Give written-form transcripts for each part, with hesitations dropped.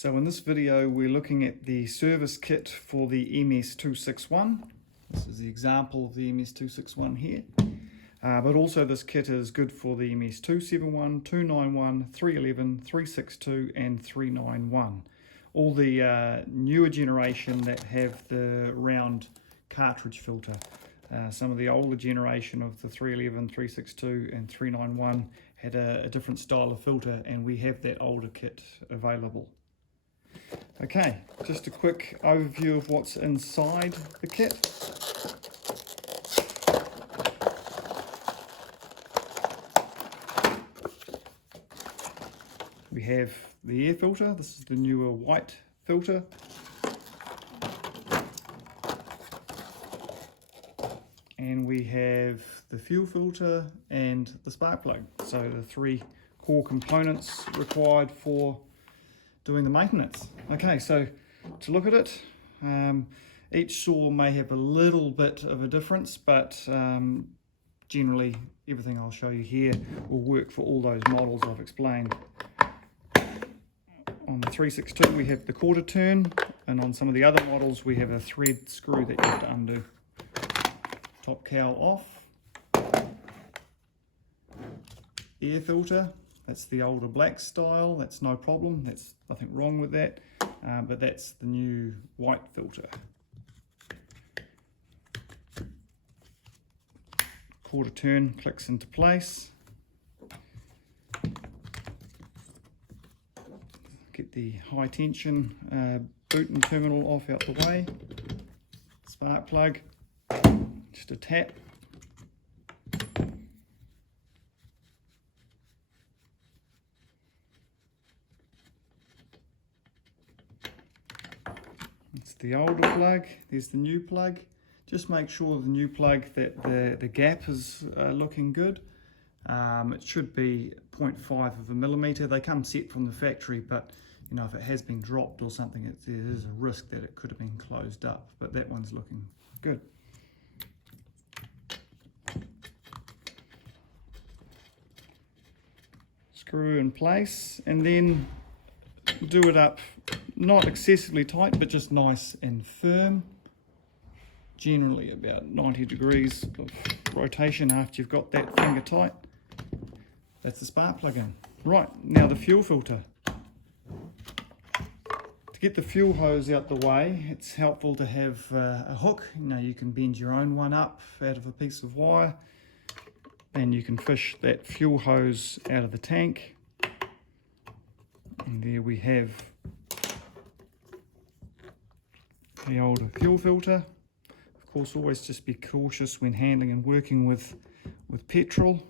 So in this video we're looking at the service kit for the MS261. This is the example of the MS261 here. But also this kit is good for the MS271, 291, 311, 362 and 391. All the newer generation that have the round cartridge filter. Some of the older generation of the 311, 362 and 391 had a different style of filter, and we have that older kit available. Okay, just a quick overview of what's inside the kit. We have the air filter. This is the newer white filter. And we have the fuel filter and the spark plug. So the three core components required for doing the maintenance. Okay, so to look at it, each saw may have a little bit of a difference, but generally everything I'll show you here will work for all those models I've explained. On the 362 we have the quarter turn, and on some of the other models we have a thread screw that you have to undo. Top cowl off. Air filter, that's the older black style, that's no problem, that's nothing wrong with that, but that's the new white filter. Quarter turn clicks into place. Get the high tension boot and terminal off out the way. Spark plug, just a tap. It's the older plug, there's the new plug. Just make sure the new plug that the gap is looking good. It should be 0.5 of a millimetre. They come set from the factory, but you know, if it has been dropped or something, there is a risk that it could have been closed up, but that one's looking good. Screw in place, and then do it up, not excessively tight, but just nice and firm. Generally about 90 degrees of rotation after you've got that finger tight. That's the spark plug in. Right, now the fuel filter. To get the fuel hose out the way, it's helpful to have a hook. You know, you can bend your own one up out of a piece of wire, and you can fish that fuel hose out of the tank. And there we have the older fuel filter. Of course, always just be cautious when handling and working with petrol.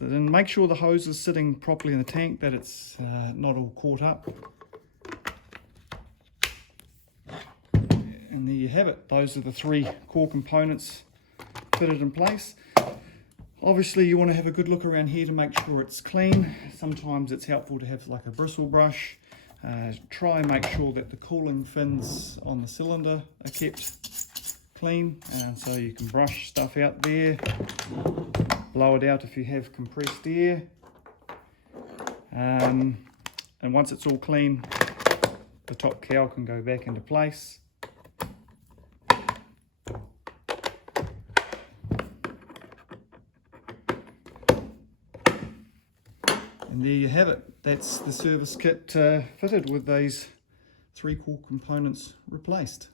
And make sure the hose is sitting properly in the tank, that it's not all caught up. And there you have it. Those are the three core components fitted in place. Obviously you want to have a good look around here to make sure it's clean. Sometimes it's helpful to have like a bristle brush. Try and make sure that the cooling fins on the cylinder are kept clean, so you can brush stuff out there. Blow it out if you have compressed air. And once it's all clean, the top cowl can go back into place. And there you have it. That's the service kit fitted with these three core components replaced.